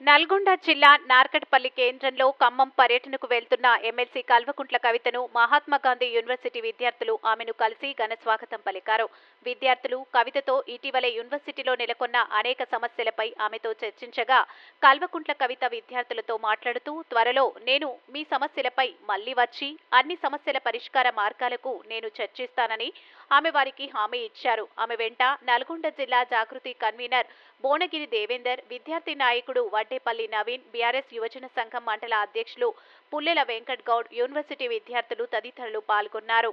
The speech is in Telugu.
నల్గొండ జిల్లా నార్కట్పల్లి కేంద్రంలో ఖమ్మం పర్యటనకు వెళ్తున్న ఎమ్మెల్సీ కల్వకుంట్ల కవితను మహాత్మాగాంధీ యూనివర్సిటీ విద్యార్థులు ఆమెను కలిసి ఘన స్వాగతం పలికారు. విద్యార్థులు కవితతో ఇటీవలే యూనివర్సిటీలో నెలకొన్న అనేక సమస్యలపై ఆమెతో చర్చించగా కల్వకుంట్ల కవిత విద్యార్థులతో మాట్లాడుతూ త్వరలో నేను మీ సమస్యలపై మళ్ళీ వచ్చి అన్ని సమస్యల పరిష్కార మార్గాలకు నేను చర్చిస్తానని ఆమె వారికి హామీ ఇచ్చారు. ఆమె వెంట నల్గొండ జిల్లా జాగృతి కన్వీనర్ భువనగిరి దేవేందర్ విద్యార్థి నాయకుడు వడ్డేపల్లి నవీన్ బీఆర్ఎస్ యువజన సంఘం మండల అధ్యక్షులు పుల్లెల వెంకట్ గౌడ్ యూనివర్సిటీ విద్యార్థులు తదితరులు పాల్గొన్నారు.